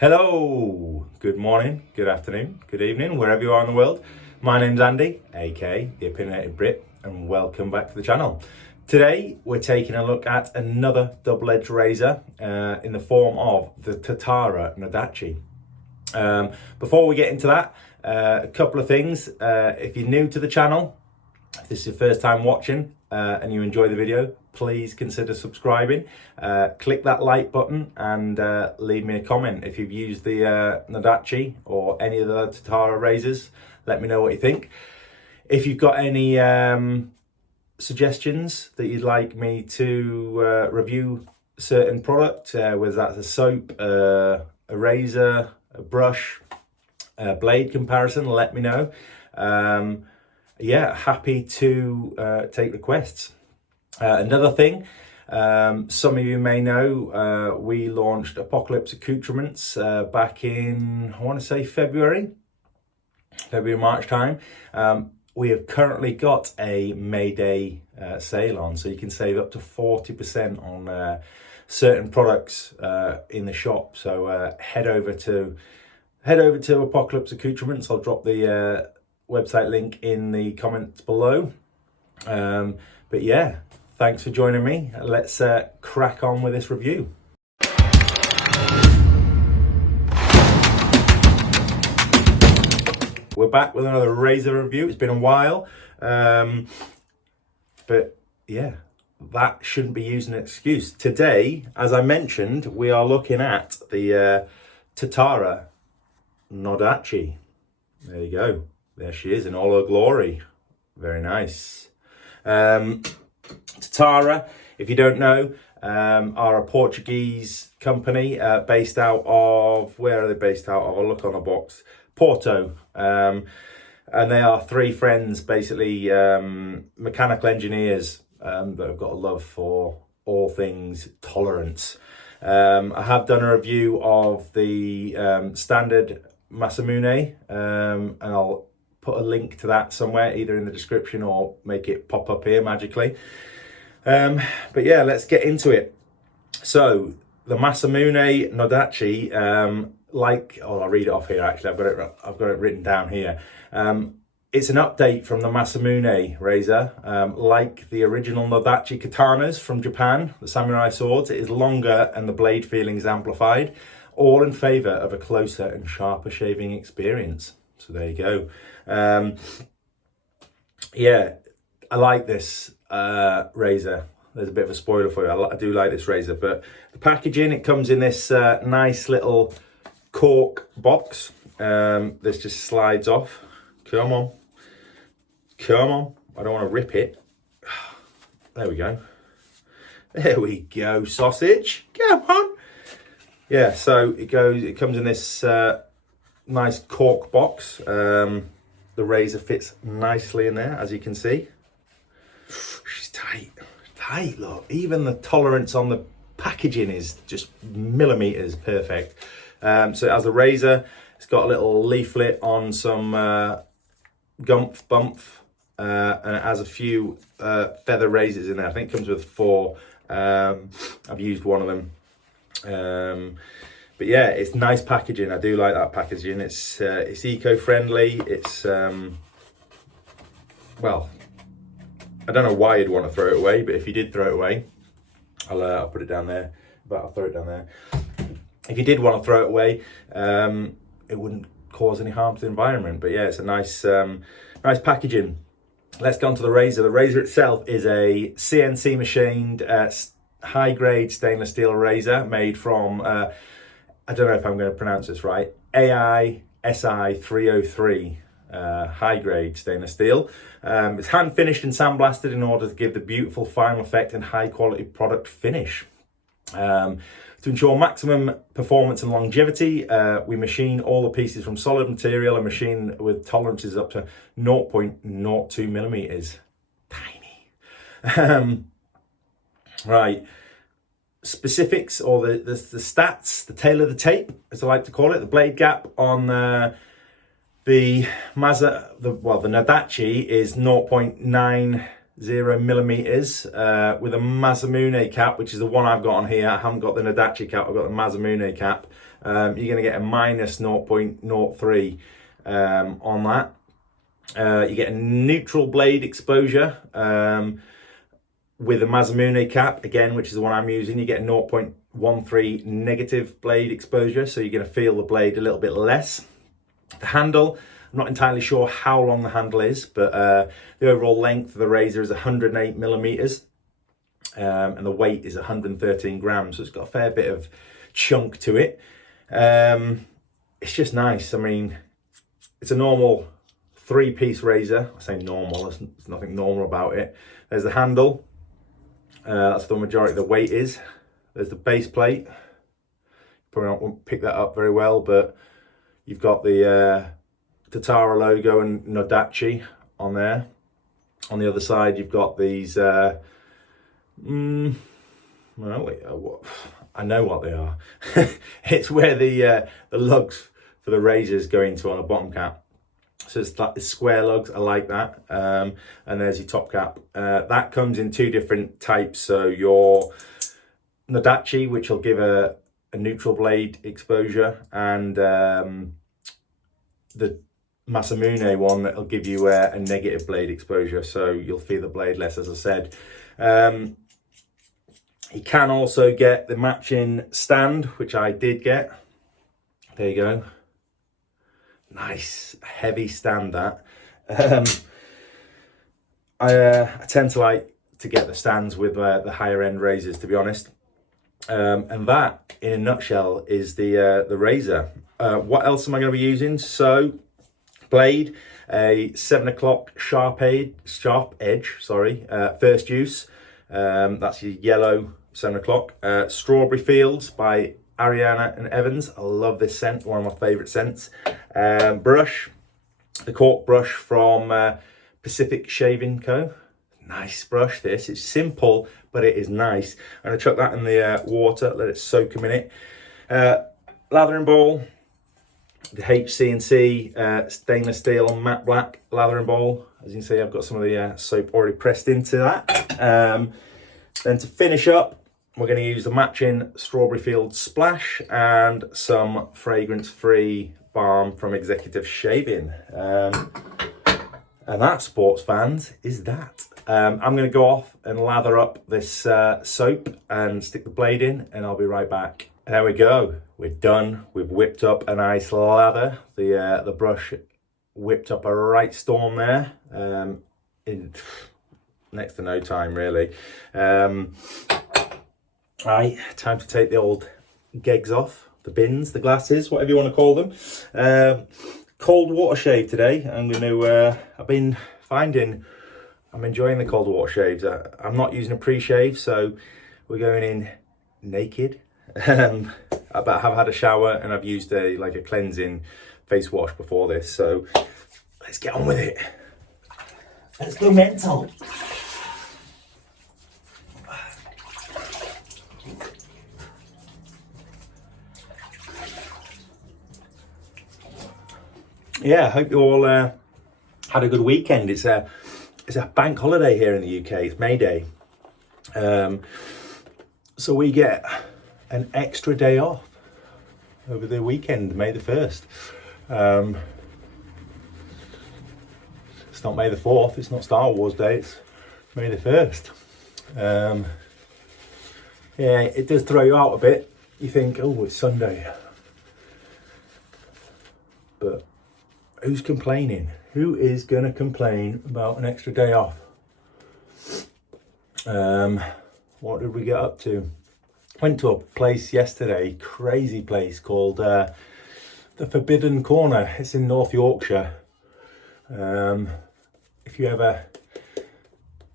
Hello, good morning, good afternoon, good evening, wherever you are in the world. My name's Andy, aka the Opinionated Brit, and welcome back to the channel. Today, we're taking a look at another double-edged razor in the form of the Tatara Nodachi. Before we get into that, a couple of things. If you're new to the channel, if this is your first time watching and you enjoy the video, please consider subscribing. Click that like button and leave me a comment. If you've used the Nodachi or any of the Tatara razors, let me know what you think. If you've got any suggestions that you'd like me to review a certain product, whether that's a soap, a razor, a brush, a blade comparison, let me know. Yeah, happy to take requests. Another thing, some of you may know, we launched Accoutrements back in, I want to say February, March time. We have currently got a May Day sale on, so you can save up to 40% on certain products in the shop. So head over to Accoutrements. I'll drop the website link in the comments below. But yeah, thanks for joining me. Let's crack on with this review. We're back with another razor review. It's been a while, but yeah, that shouldn't be used as an excuse. Today, as I mentioned, we are looking at the Tatara Nodachi. There you go. There she is in all her glory. Very nice. Tatara, if you don't know, are a Portuguese company based out of, where are they based out of? I'll look on the box. Porto. And they are three friends, basically mechanical engineers that have got a love for all things tolerance. I have done a review of the standard Masamune, and I'll put a link to that somewhere, either in the description or make it pop up here magically. But yeah, let's get into it. So the Masamune Nodachi, I'll read it off here. Actually, I've got it written down here. It's an update from the Masamune razor. Like the original Nodachi katanas from Japan, the samurai swords, it is longer and the blade feeling is amplified, all in favor of a closer and sharper shaving experience. So there you go. Yeah, I like this razor. There's a bit of a spoiler for you. I do like this razor, but the packaging, it comes in this nice little cork box. This just slides off. Come on. I don't want to rip it. There we go. There we go, sausage. Come on. Yeah, so it comes in this nice cork box. The razor fits nicely in there, as you can see. She's tight, look. Even the tolerance on the packaging is just millimeters perfect. So it has a razor. It's got a little leaflet on some gumph bump, and it has a few feather razors in there. I think it comes with 4. I've used one of them. But yeah, it's nice packaging. I do like that packaging. It's eco-friendly. It's well, I don't know why you'd want to throw it away, but if you did throw it away, I'll put it down there. But I'll throw it down there. If you did want to throw it away, it wouldn't cause any harm to the environment. But yeah, it's a nice packaging. Let's go on to the razor. The razor itself is a CNC machined high-grade stainless steel razor made from, I don't know if I'm going to pronounce this right, AISI 303 high-grade stainless steel. It's hand-finished and sandblasted in order to give the beautiful final effect and high-quality product finish. To ensure maximum performance and longevity, we machine all the pieces from solid material and machine with tolerances up to 0.02 millimeters. Tiny. Right. Specifics, or the stats, the tail of the tape, as I like to call it, the blade gap on the Nodachi is 0.9 0mm with a Masamune cap, which is the one I've got on here. I haven't got the Nodachi cap, I've got the Masamune cap. You're going to get a minus 0.03 on that. You get a neutral blade exposure with a Masamune cap, again, which is the one I'm using. You get a 0.13 negative blade exposure, so you're going to feel the blade a little bit less. The handle, I'm not entirely sure how long the handle is, but the overall length of the razor is 108 millimeters, and the weight is 113 grams, so it's got a fair bit of chunk to it. It's just nice. I mean, it's a normal 3-piece razor. I say normal, there's nothing normal about it. There's the handle, that's the majority of the weight is. There's the base plate, probably won't pick that up very well, but you've got the Tatara logo and Nodachi on there. On the other side, you've got these, well, I know what they are. It's where the lugs for the razors go into on the bottom cap. So it's like the square lugs, I like that. And there's your top cap. That comes in 2 different types. So your Nodachi, which will give a neutral blade exposure, and the Masamune one that'll give you a negative blade exposure, so you'll feel the blade less, as I said. You can also get the matching stand, which I did get. There you go. Nice, heavy stand that. I tend to like to get the stands with the higher end razors, to be honest. And that, in a nutshell, is the razor. What else am I going to be using? So, blade, a 7 o'clock sharp edge, first use. That's your yellow 7 o'clock. Strawberry Fields by Ariana and Evans. I love this scent, one of my favourite scents. Brush, the cork brush from Pacific Shaving Co. Nice brush this. It's simple, but it is nice. I'm going to chuck that in the water, let it soak a minute. Lathering bowl, the HC&C stainless steel matte black lathering bowl. As you can see, I've got some of the soap already pressed into that. Then to finish up, we're going to use the matching Strawberry Fields splash and some fragrance-free balm from Executive Shaving. And that, sports fans, is that. I'm going to go off and lather up this soap and stick the blade in, and I'll be right back. There we go. We're done. We've whipped up a nice lather. The brush whipped up a right storm there in next to no time, really. Right, time to take the old gegs off, the bins, the glasses, whatever you want to call them. Cold water shave today. I'm going to, I've been finding I'm enjoying the cold water shaves. I'm not using a pre-shave, so we're going in naked. But I've had a shower and I've used a cleansing face wash before this, so let's get on with it. Let's go mental. Yeah, I hope you all had a good weekend. It's a bank holiday here in the UK. It's May Day. So we get an extra day off over the weekend, May the 1st. It's not May the 4th, it's not Star Wars Day, it's May the 1st. Yeah, it does throw you out a bit. You think, oh, it's Sunday. But who's complaining? Who is going to complain about an extra day off? What did we get up to? Went to a place yesterday, crazy place called the Forbidden Corner. It's in North Yorkshire. If you ever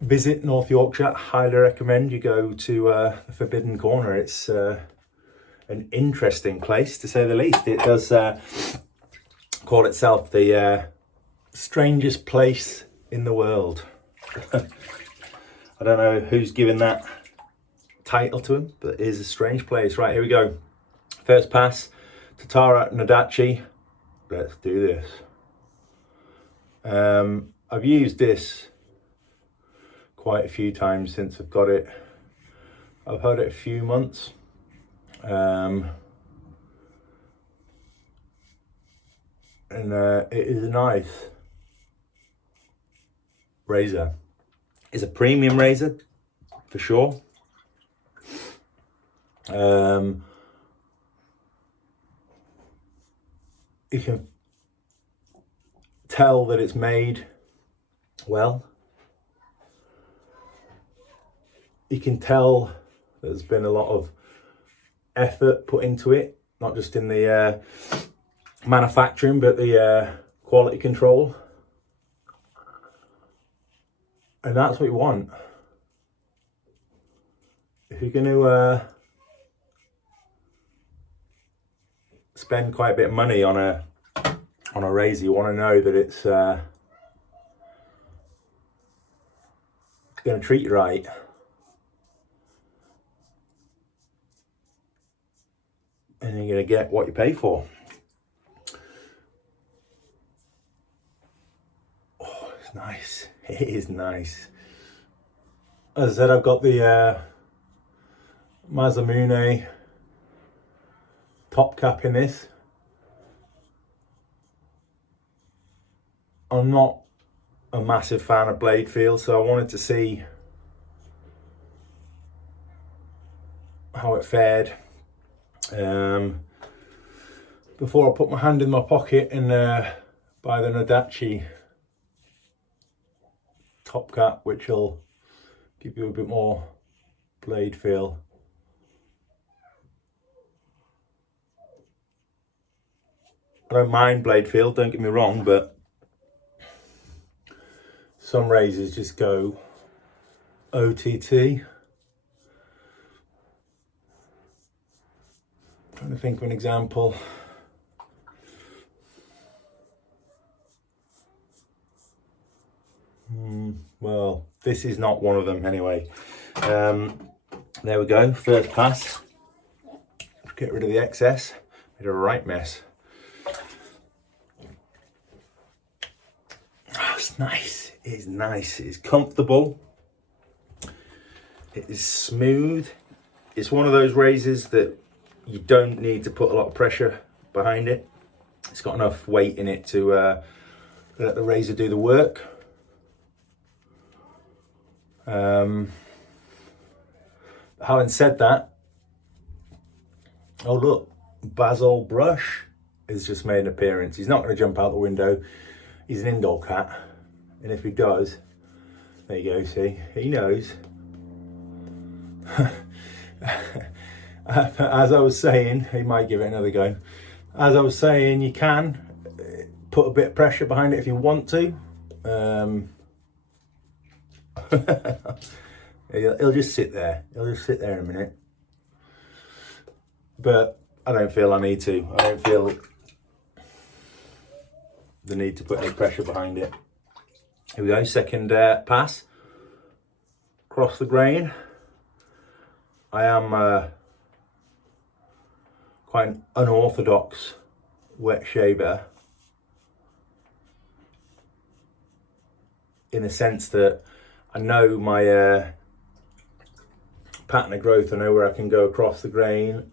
visit North Yorkshire, I highly recommend you go to the Forbidden Corner. It's an interesting place, to say the least. It does call itself the strangest place in the world. I don't know who's given that title to him, but it is a strange place. Right, here we go. First pass, Tatara Nodachi. Let's do this. I've used this quite a few times since I've got it. I've had it a few months. And it is a nice razor. It's a premium razor for sure. You can tell that it's made well. You can tell there's been a lot of effort put into it, not just in the manufacturing, but the quality control. And that's what you want. If you're going to spend quite a bit of money on a razor, you want to know that it's going to treat you right. And you're going to get what you pay for. Oh, it's nice. It is nice. As I said, I've got the Masamune top cap in this. I'm not a massive fan of blade feel, so I wanted to see how it fared before I put my hand in my pocket and buy the Nodachi top cap, which will give you a bit more blade feel. I don't mind blade feel, don't get me wrong, but some razors just go OTT. Trying to think of an example. Well, this is not one of them anyway. There we go, first pass. Get rid of the excess. Made a right mess. Oh, it's nice. It is nice. It is comfortable. It is smooth. It's one of those razors that you don't need to put a lot of pressure behind it. It's got enough weight in it to let the razor do the work. Having said that, oh look, Basil Brush has just made an appearance. He's not going to jump out the window. He's an indoor cat, and if he does, there you go, see, he knows. As I was saying, he might give it another go. As I was saying, you can put a bit of pressure behind it if you want to. He'll just sit there. He'll just sit there in a minute. But I don't feel I need to. I don't feel the need to put any pressure behind it. Here we go, second pass. Across the grain. I am quite an unorthodox wet shaver, in the sense that I know my pattern of growth. I know where I can go across the grain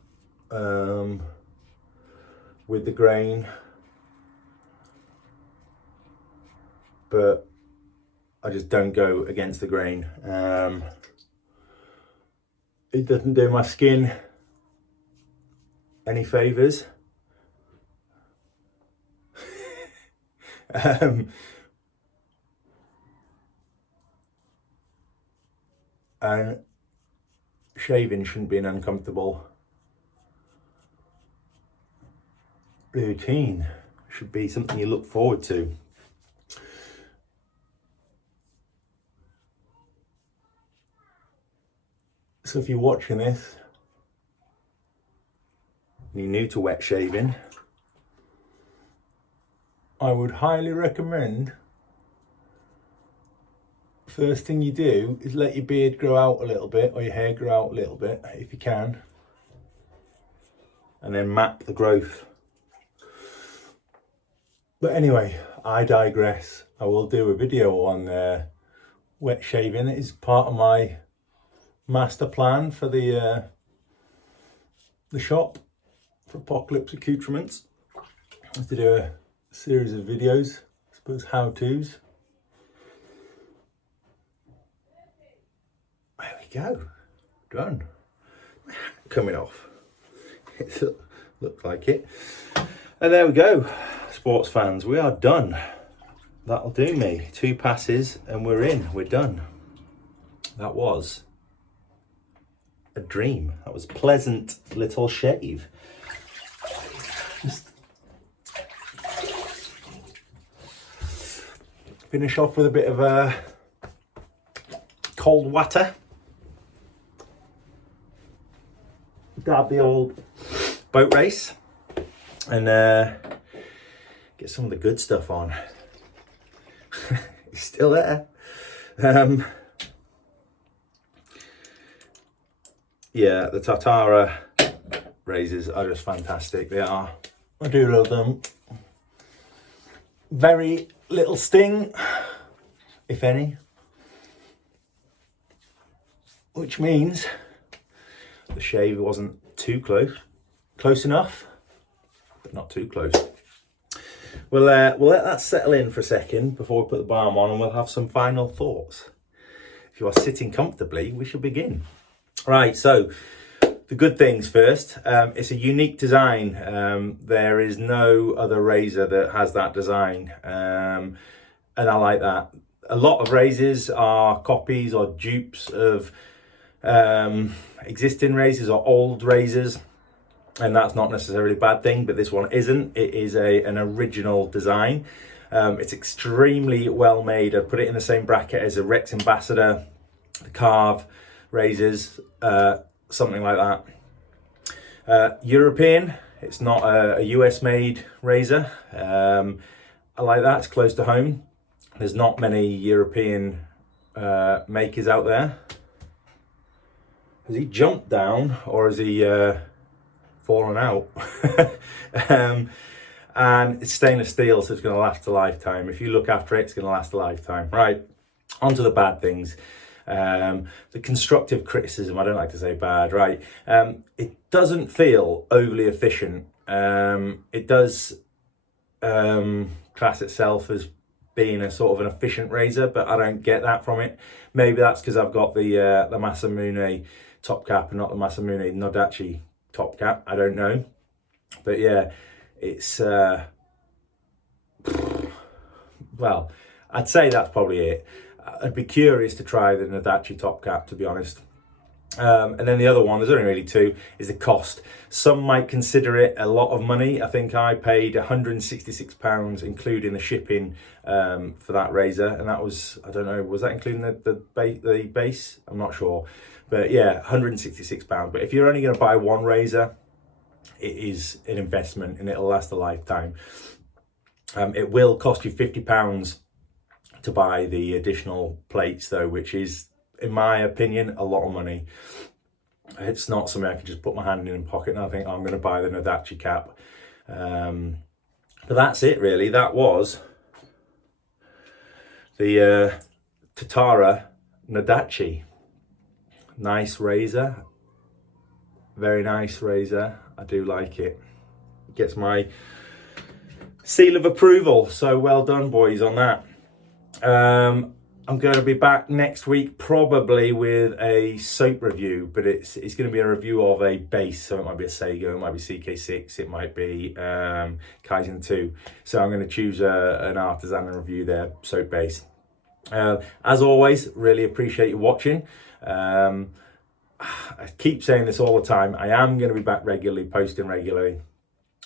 with the grain, but I just don't go against the grain. It doesn't do my skin any favours. And shaving shouldn't be an uncomfortable routine. It should be something you look forward to. So if you're watching this and you're new to wet shaving, I would highly recommend, first thing you do is let your beard grow out a little bit, or your hair grow out a little bit if you can, and then map the growth. But anyway, I digress. I will do a video on wet shaving. It is part of my master plan for the shop for Apocalypse Accoutrements. I have to do a series of videos, I suppose how-tos. There we go, done. Coming off. It looks like it. And there we go, sports fans, we are done. That'll do me. 2 passes and we're in, we're done. That was a dream. That was a pleasant little shave. Just finish off with a bit of cold water. Dab the old boat race and get some of the good stuff on. It's still there. Yeah, the Tatara razors are just fantastic. They are. I do love them. Very little sting, if any, which means the shave wasn't too close enough, but not too close. We'll let that settle in for a second before we put the balm on, and we'll have some final thoughts. If you are sitting comfortably, we shall begin. Right, so the good things first. It's a unique design. There is no other razor that has that design, and I like that. A lot of razors are copies or dupes of existing razors or old razors, and that's not necessarily a bad thing, but this one isn't. It is an original design. It's extremely well made. I'd put it in the same bracket as a Rex Ambassador, the Carve razors, something like that. European, it's not a US made razor. I like that, it's close to home. There's not many European makers out there. Has he jumped down or has he fallen out? And it's stainless steel, so it's going to last a lifetime. If you look after it, it's going to last a lifetime. Right, on to the bad things. The constructive criticism, I don't like to say bad, right? It doesn't feel overly efficient. It does class itself as being a sort of an efficient razor, but I don't get that from it. Maybe that's because I've got the Masamune top cap and not the Masamune Nodachi top cap. I don't know. But yeah, it's, well, I'd say that's probably it. I'd be curious to try the Nodachi top cap, to be honest. And then the other one, there's only really 2, is the cost. Some might consider it a lot of money. I think I paid £166, including the shipping, for that razor. And that was, I don't know, was that including the base? I'm not sure. But yeah, £166. But if you're only going to buy one razor, it is an investment and it'll last a lifetime. It will cost you £50 to buy the additional plates though, which is, in my opinion, a lot of money. It's not something I can just put my hand in and pocket and I think, oh, I'm going to buy the Nodachi cap. But that's it really. That was the Tatara Nodachi. Nice razor. Very nice razor. I do like it. It gets my seal of approval. So well done, boys, on that. I'm going to be back next week, probably with a soap review, but it's going to be a review of a base. So it might be a Sego, it might be CK6, it might be Kaizen 2. So I'm going to choose an artisan and review their soap base. As always, really appreciate you watching. I keep saying this all the time. I am going to be back regularly, posting regularly.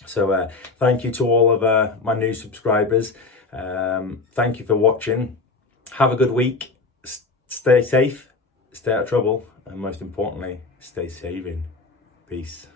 So thank you to all of my new subscribers. Thank you for watching. Have a good week. Stay safe, stay out of trouble, and most importantly, stay saving. Peace.